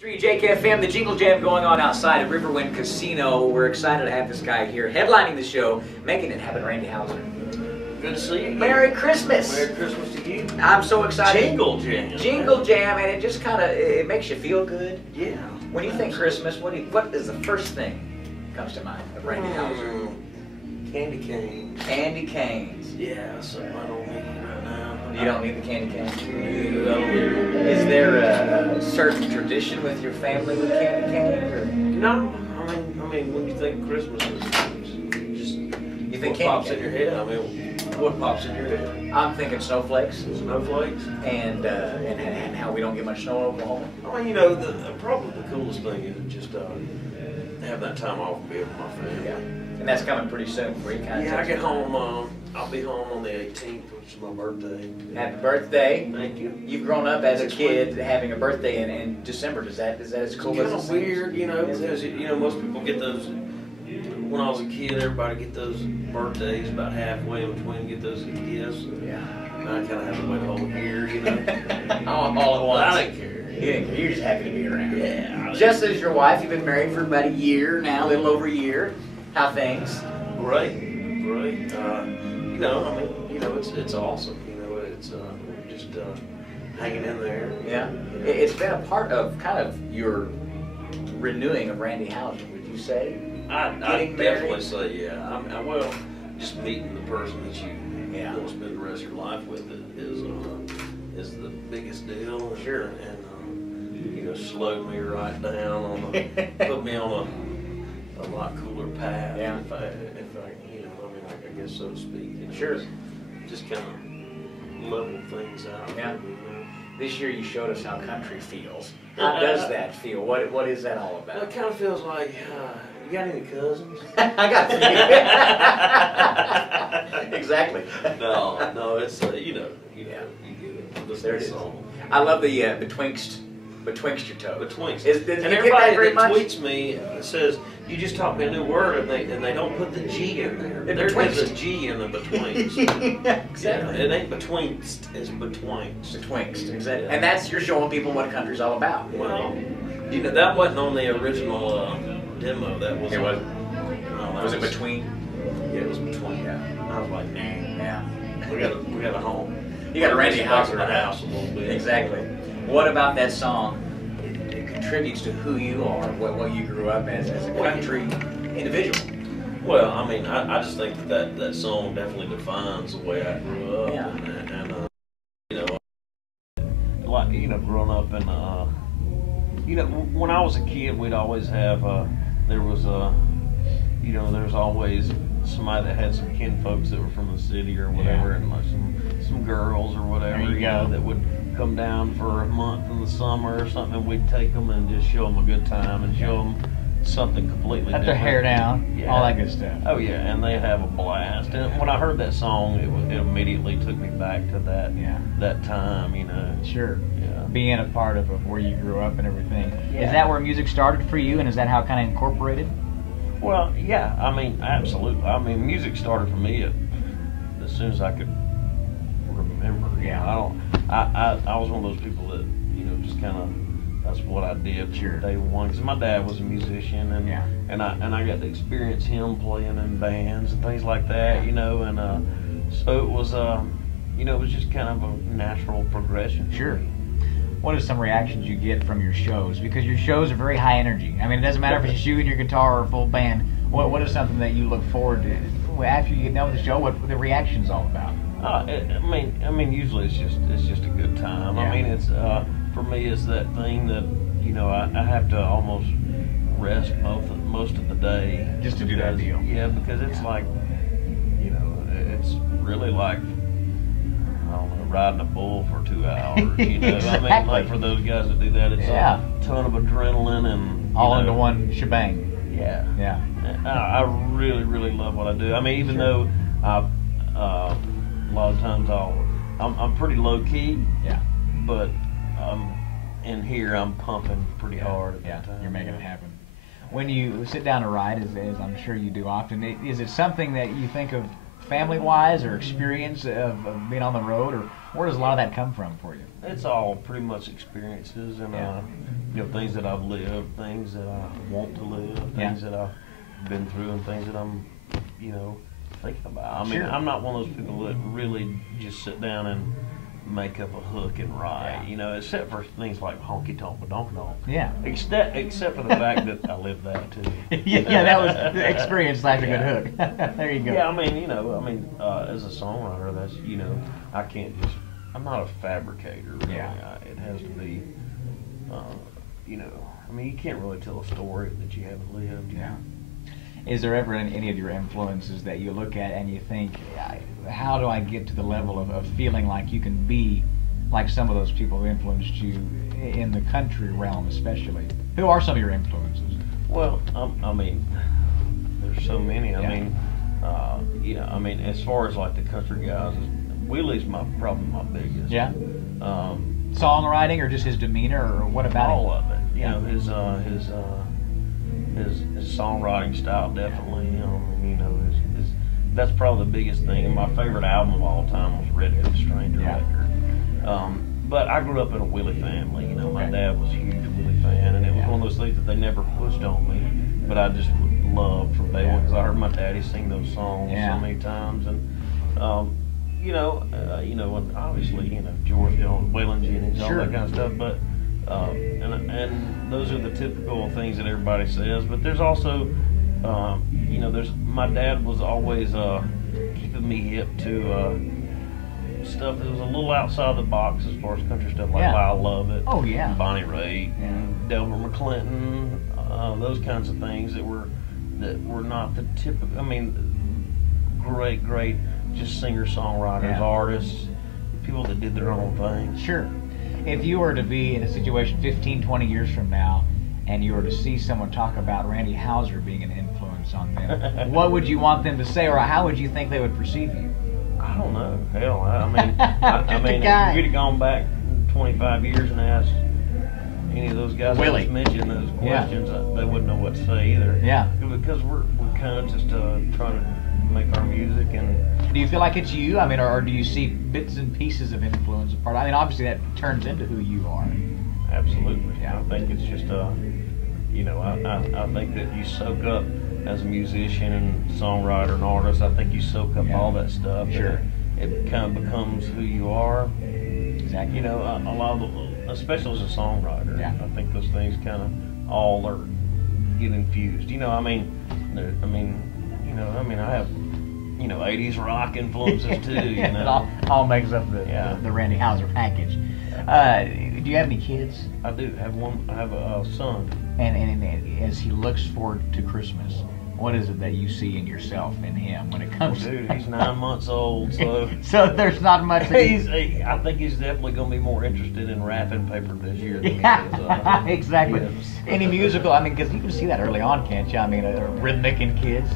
JKFM, the Jingle Jam going on outside of Riverwind Casino. We're excited to have this guy here headlining the show, making it happen, Randy Houser. Good to see you. Merry Christmas. Merry Christmas to you. I'm so excited. Jingle Jam. Jingle Jam, and it just kind of, it makes you feel good. Yeah. When you think Christmas, what is the first thing that comes to mind of Randy Houser? Candy canes. Candy canes. Yeah, something I don't need right now. You don't need the candy canes? No, I don't need them. Is there a certain tradition with your family with candy canes? Or? No, I mean, when you think Christmas, it's just You think what pops candy in your head. I mean, what pops in your head? I'm thinking snowflakes. Snowflakes. And how we don't get much snow in Oklahoma. I mean, you know, probably the coolest thing is just have that time off and be with my family. Yeah. And that's coming pretty soon for you, kind of. Yeah, I get home. I'll be home on the 18th, which is my birthday. Happy birthday! Thank you. You've grown up as a kid having a birthday in December. Is that as cool as it It's kind of seems? weird, you know, because most people get those. When I was a kid, everybody get those birthdays about halfway in between, get those gifts. Yeah. And I kind of have to wait a whole year, you know. all at once. I didn't care. You didn't care. You're just happy to be around. Yeah. Just as your wife, you've been married for about a year now, a little over a year. How things? Great. You know, I mean, you know, it's awesome. You know, it's just hanging in there. Yeah. It's been a part of kind of your renewing of Randy Houser, would you say? I Getting definitely married? say, yeah. Well, just meeting the person that you Yeah. want to spend the rest of your life with is the biggest deal. Sure. And you know, slowed me right down on put me on a lot cooler path. Yeah. If I, you know, I mean, I guess so to speak. You know, Sure. Just kind of level things out. Yeah. You know. This year you showed us how country feels. How does that feel? What is that all Well, about? it kind of feels like, you got any cousins? I got you. Exactly. No, it's you know, you Yeah. get it. Listen There to it the is. song. I love the betwixt your toes. Betwixt. Did And you get that everybody very that much? tweets me says, you just taught me a new word, and they don't put the G in there. The There is betwixt. a G in the betwixt. Exactly. Yeah, it ain't betwixt, it's betwixt. Betwixt, exactly. Yeah. And that's you're showing people what country's all about. Well, you know, that wasn't on the original demo. That was. It wasn't? No, that Was it between? Yeah, it was between. Yeah. I was like, nah. Yeah. We got a home. You got a Randy Houser in the house a little bit. Exactly. What about that song? It contributes to who you are, what you grew up as a country individual. Well, I mean, I just think that song definitely defines the way I grew up. Yeah. And you know, like, you know, growing up in, you know, when I was a kid, we'd always have, there was always somebody that had some kin folks that were from the city or whatever, Yeah. and like some girls or whatever, There you go. that would come down for a month in the summer or something, and we'd take them and just show them a good time and show them something completely Let different. their hair down, Yeah. all that good stuff. Oh yeah, and they have a blast. And when I heard that song, it immediately took me back to that time, you know. Sure. Yeah. Being a part of where you grew up and everything. Yeah. Is that where music started for you, and is that how it kind of incorporated? Well, yeah, I mean, absolutely. I mean, music started for me as soon as I could remember. Yeah. I was one of those people that, you know, just kind of, that's what I did Sure. from day one. Because my dad was a musician, and I got to experience him playing in bands and things like that, you know, and so it was, you know, it was just kind of a natural progression. for Sure. me. What are some reactions you get from your shows? Because your shows are very high energy. I mean, it doesn't matter if it's you and your guitar or a full band. What is something that you look forward to after you get done with the show? What the reaction's all about? I mean, usually it's just a good time. Yeah. I mean, it's for me, it's that thing that, you know, I have to almost rest most of the day Just to do that deal. Yeah, because it's like, you know, it's really like, I don't know, riding a bull for 2 hours. You know, I mean, Exactly. like for those guys that do that, it's Yeah. a ton of adrenaline and you All know, into one shebang. Yeah. Yeah. I really love what I do. I mean, even though a lot of times I'm pretty low key. Yeah. But in here I'm pumping pretty hard at Yeah, that time. you're making it happen. When you sit down to write, as I'm sure you do often, is it something that you think of family-wise or experience of being on the road, or where does a lot of that come from for you? It's all pretty much experiences and things that I've lived, things that I want to live, things that I've been through, and things that I'm, thinking about. I mean, I'm not one of those people that really just sit down and make up a hook and write, except for things like honky tonk ba donk donk. Yeah. Except for the fact that I lived that too. That was the experience like a good hook. There you go. Yeah, I mean, as a songwriter, that's I can't just. I'm not a fabricator. Really. It has to be, I mean, you can't really tell a story that you haven't lived. Yeah. Is there ever any of your influences that you look at and you think, how do I get to the level of feeling like you can be like some of those people who influenced you in the country realm especially? Who are some of your influences? Well, I mean, there's so many. I mean, as far as like the country guys, Willie's probably my biggest. Yeah. Songwriting or just his demeanor or what about all him? of it. His songwriting style definitely. That's probably the biggest thing. And my favorite album of all time was Redheaded Stranger record. But I grew up in a Willie family. My dad was a huge Willie fan, and it was one of those things that they never pushed on me. But I just loved from day one because I heard my daddy sing those songs so many times, and and obviously George Jones, Waylon Jennings, all that kind of stuff. But and those are the typical things that everybody says. But there's also there's my dad was always keeping me hip to stuff that was a little outside the box as far as country stuff, like I Love It. Oh yeah. Bonnie Raitt and Delbert McClinton, those kinds of things that were not the typical. I mean, great, just singer-songwriters, artists, people that did their own thing. Sure. If you were to be in a situation 15, 20 years from now, and you were to see someone talk about Randy Houser being an influence on them, what would you want them to say, or how would you think they would perceive you? I don't know. Hell, I mean, if we'd have gone back 25 years and asked any of those guys that just mentioned those questions, they wouldn't know what to say either. Yeah. Because we're kind of just trying to make our music. And do you feel like it's you? I mean, or do you see bits and pieces of influence apart? I mean, obviously that turns into who you are. Absolutely. Yeah. I think it's just I think that you soak up as a musician and songwriter and artist. I think you soak up all that stuff. Sure. It kind of becomes who you are. Exactly. A lot of, especially as a songwriter, I think those things kind of all get infused. I have 80s rock influences too. It all makes up the Randy Houser package. Do you have any kids? I do have one. I have a son. And as he looks forward to Christmas, what is it that you see in yourself in him when it comes to... Dude, he's 9 months old, so... So there's not much... I think he's definitely going to be more interested in wrapping paper this year than he is. Exactly. Yes. Any musical, because you can see that early on, can't you? Rhythmic in kids.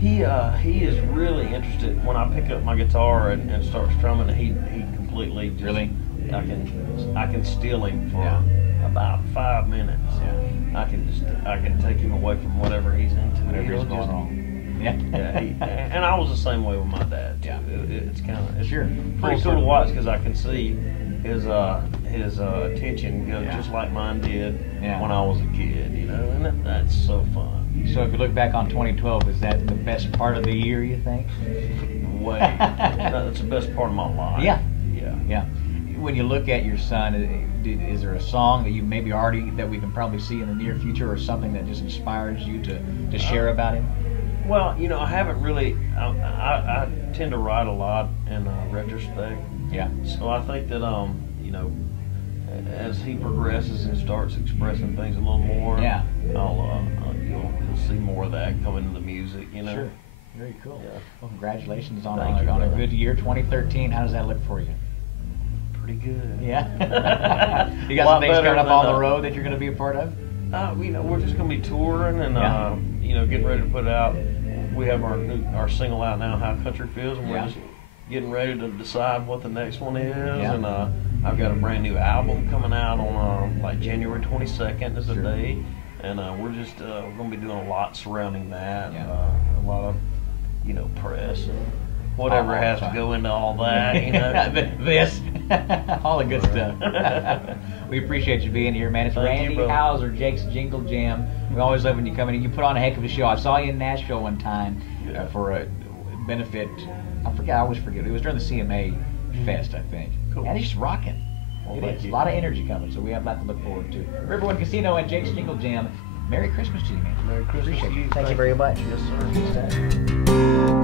He is really interested. When I pick up my guitar and start strumming, he completely just... Really? I can steal him for about 5 minutes. Yeah. I can take him away from whatever he's into. Whatever he's going on. Yeah. And I was the same way with my dad too. Yeah. It's kind of pretty cool to watch because I can see his attention go just like mine did when I was a kid. And that's so fun. So if you look back on 2012, is that the best part of the year, you think? That's the best part of my life. Yeah. When you look at your son, is there a song that you maybe that we can probably see in the near future, or something that just inspires you to share about him? Well, I haven't really. I tend to write a lot in retrospect. Yeah. So I think that as he progresses and starts expressing things a little more, you'll see more of that coming into the music. Sure. Very cool. Yeah. Well, congratulations on a good year, 2013. How does that look for you? Pretty good. Yeah. You got some things coming up on the road that you're going to be a part of? We're just going to be touring and getting ready to put out. We have our single out now, How Country Feels, and we're just getting ready to decide what the next one is. Yeah. And I've got a brand new album coming out on January 22nd is the day, and we're just going to be doing a lot surrounding that. Yeah. A lot of you know, press and whatever has to go into all that, you know. This, all the good stuff. We appreciate you being here, man. It's Thank you, Randy brother. Hauser, Jake's Jingle Jam. We always love when you come in. You put on a heck of a show. I saw you in Nashville one time for a benefit. I always forget. It was during the CMA Fest, I think. Cool. And it's just rocking. Well, It thank is. you. A lot of energy coming, so we have that to look forward to. Riverwind Casino and Jake's Jingle Jam. Merry Christmas to you, man. Merry Christmas Appreciate to you. Thank you very much. Yes, sir. Good stuff.